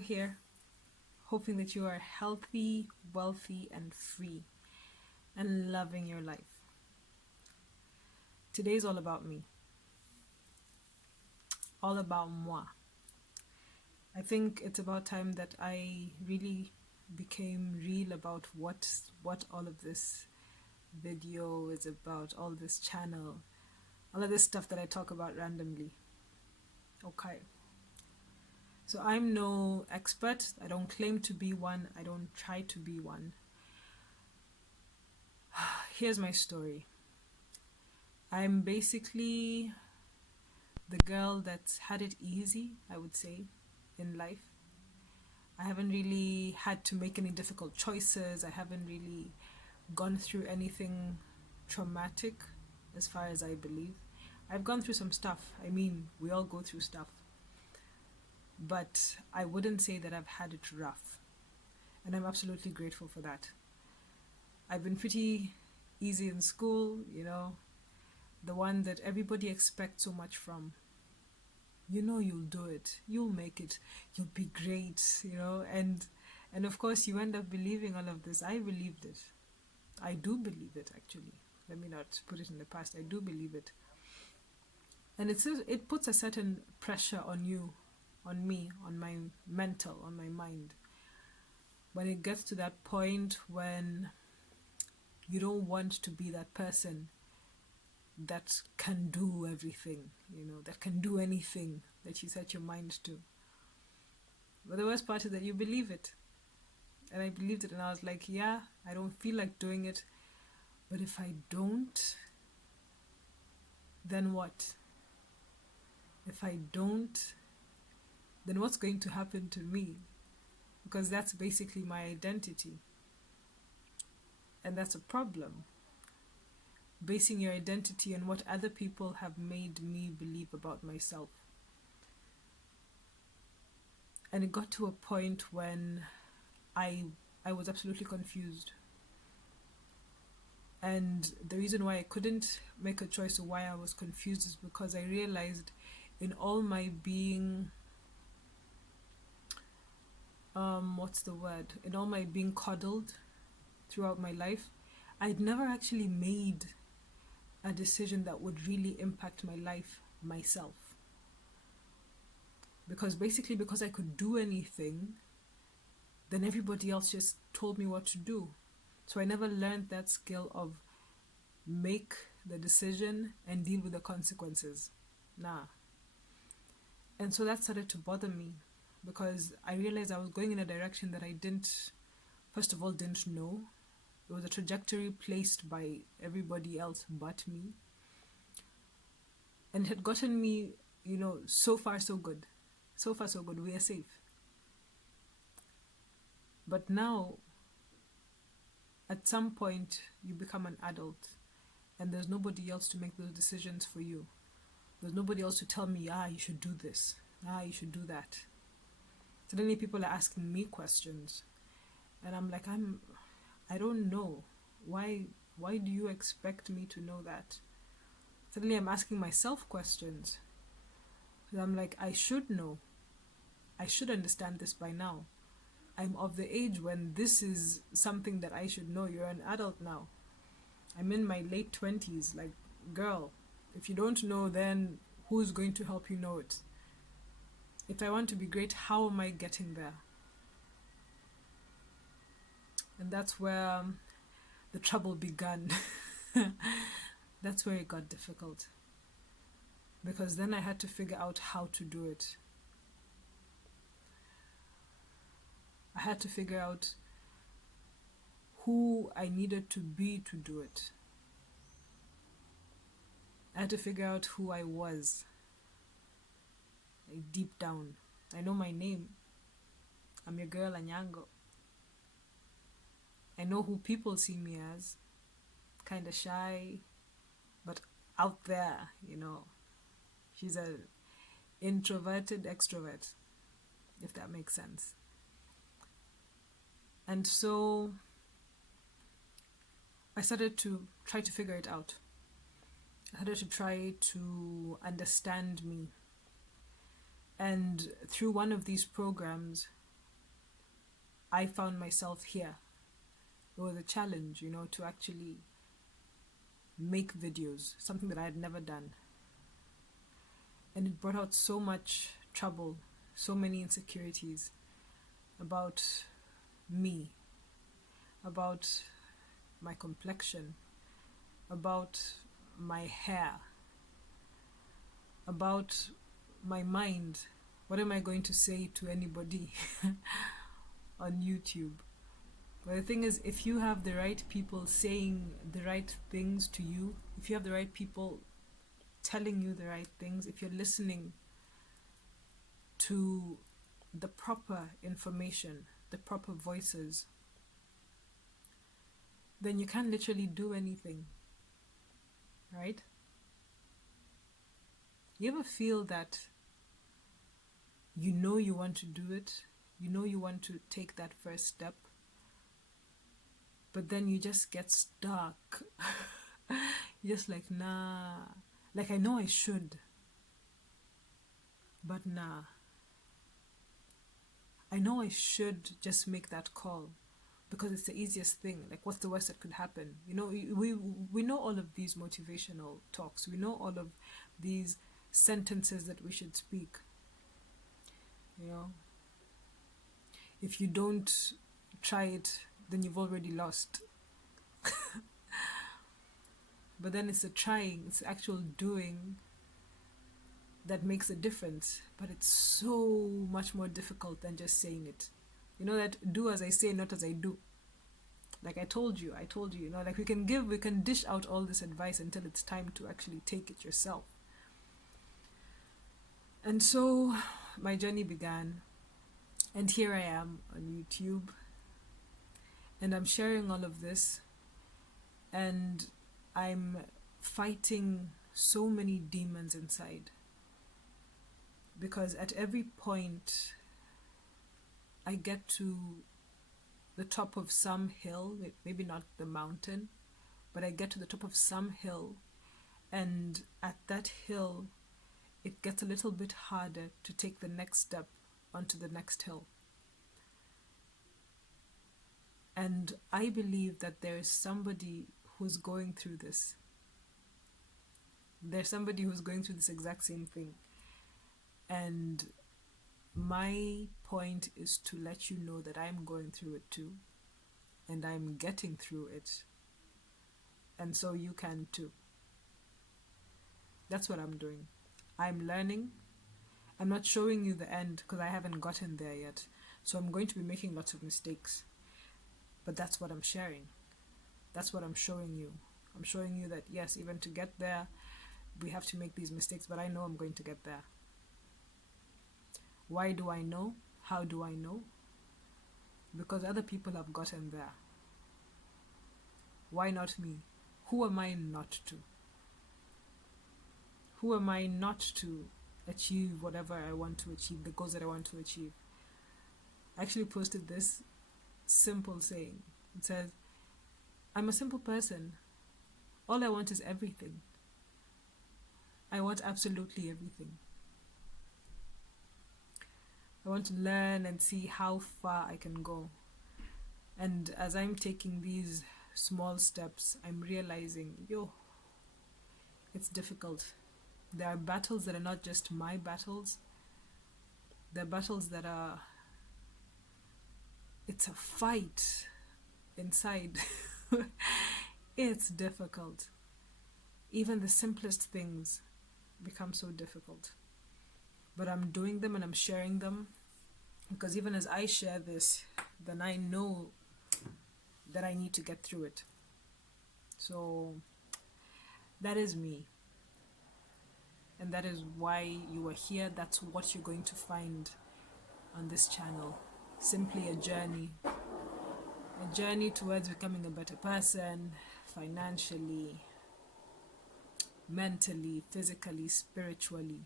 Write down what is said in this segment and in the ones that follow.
Anyango here, hoping that you are healthy, wealthy, and free, and loving your life. Today is all about me, all about moi. I think it's about time that I really became real about what all of this video is about, all this channel, all of this stuff that I talk about randomly. Okay. So I'm no expert. I don't claim to be one. I don't try to be one. Here's my story. I'm basically the girl that's had it easy, I would say, in life. I haven't really had to make any difficult choices. I haven't really gone through anything traumatic as far as I believe. I've gone through some stuff. I mean, we all go through stuff. But I wouldn't say that I've had it rough. And I'm absolutely grateful for that. I've been pretty easy in school, the one that everybody expects so much from. You'll do it, you'll make it, you'll be great, and of course you end up believing all of this. I believed it. I do believe it, actually. Let me not put it in the past. I do believe it. And it puts a certain pressure on you, on me, on my mental, on my mind. When it gets to that point when you don't want to be that person that can do everything, that can do anything that you set your mind to. But the worst part is that you believe it. And I believed it, and I was like, yeah, I don't feel like doing it. But if I don't, then what? If I don't, then what's going to happen to me? Because that's basically my identity. And that's a problem. Basing your identity on what other people have made me believe about myself. And it got to a point when I was absolutely confused. And the reason why I couldn't make a choice of why I was confused is because I realized in all my being, in all my being coddled throughout my life, I'd never actually made a decision that would really impact my life myself. Because I could do anything, then everybody else just told me what to do. So I never learned that skill of make the decision and deal with the consequences. Nah. And so that started to bother me because I realized I was going in a direction that I didn't know. It was a trajectory placed by everybody else but me. And it had gotten me, so far so good. So far so good, we are safe. But now, at some point, you become an adult and there's nobody else to make those decisions for you. There's nobody else to tell me, you should do this, you should do that. Suddenly people are asking me questions and I'm like, I don't know. Why do you expect me to know that? Suddenly I'm asking myself questions. And I'm like, I should know. I should understand this by now. I'm of the age when this is something that I should know. You're an adult now. I'm in my late 20s. Like, girl, if you don't know, then who's going to help you know it? If I want to be great, how am I getting there? And that's where the trouble began. That's where it got difficult. Because then I had to figure out how to do it. I had to figure out who I needed to be to do it. I had to figure out who I was. Like, deep down. I know my name. I'm your girl, Anyango. I know who people see me as. Kinda shy, but out there, She's an introverted extrovert, if that makes sense. And so I started to try to figure it out. I started to try to understand me. And through one of these programs, I found myself here. It was a challenge, to actually make videos, something that I had never done. And it brought out so much trouble, so many insecurities about me, about my complexion, about my hair, about my mind. What am I going to say to anybody on YouTube? But the thing is, if you have the right people saying the right things to you, if you have the right people telling you the right things, if you're listening to the proper information, the proper voices, then you can literally do anything, right? You ever feel that you want to do it, you want to take that first step, but then you just get stuck? You're just like, nah. Like, I know I should, but nah. I know I should just make that call because it's the easiest thing. Like, what's the worst that could happen? We know all of these motivational talks. We know all of these sentences that we should speak. If you don't try it, then you've already lost. But then it's the trying, it's the actual doing that makes a difference. But it's so much more difficult than just saying it. That do as I say, not as I do. Like I told you, like we can dish out all this advice until it's time to actually take it yourself. And so my journey began, and here I am on YouTube, and I'm sharing all of this, and I'm fighting so many demons inside, because at every point I get to the top of some hill, maybe not the mountain, but I get to the top of some hill, and at that hill it gets a little bit harder to take the next step onto the next hill. And I believe that there is somebody who's going through this. There's somebody who's going through this exact same thing. And my point is to let you know that I'm going through it too. And I'm getting through it. And so you can too. That's what I'm doing. I'm learning. I'm not showing you the end because I haven't gotten there yet. So I'm going to be making lots of mistakes. But that's what I'm sharing. That's what I'm showing you. I'm showing you that yes, even to get there, we have to make these mistakes, but I know I'm going to get there. Why do I know? How do I know? Because other people have gotten there. Why not me? Who am I not to? Who am I not to achieve whatever I want to achieve, the goals that I want to achieve? I actually posted this simple saying. It says, I'm a simple person. All I want is everything. I want absolutely everything. I want to learn and see how far I can go. And as I'm taking these small steps, I'm realizing, it's difficult. There are battles that are not just my battles. There are battles that are, it's a fight inside. It's difficult. Even the simplest things become so difficult. But I'm doing them and I'm sharing them, because even as I share this, then I know that I need to get through it. So that is me. And that is why you are here. That's what you're going to find on this channel. Simply a journey. A journey towards becoming a better person, financially, mentally, physically, spiritually,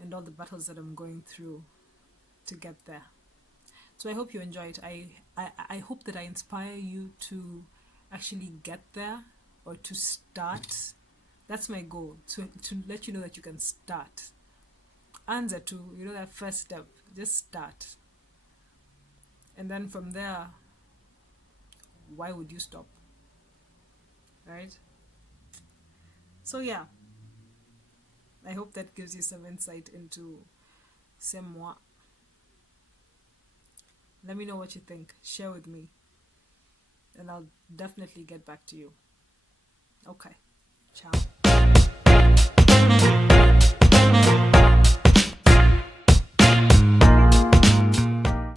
and all the battles that I'm going through to get there. So I hope you enjoy it. I hope that I inspire you to actually get there, or to start. That's my goal, to let you know that you can start. Answer to, that first step, just start. And then from there, why would you stop? Right? So, yeah, I hope that gives you some insight into C'est moi. Let me know what you think. Share with me, and I'll definitely get back to you. Okay. Ciao.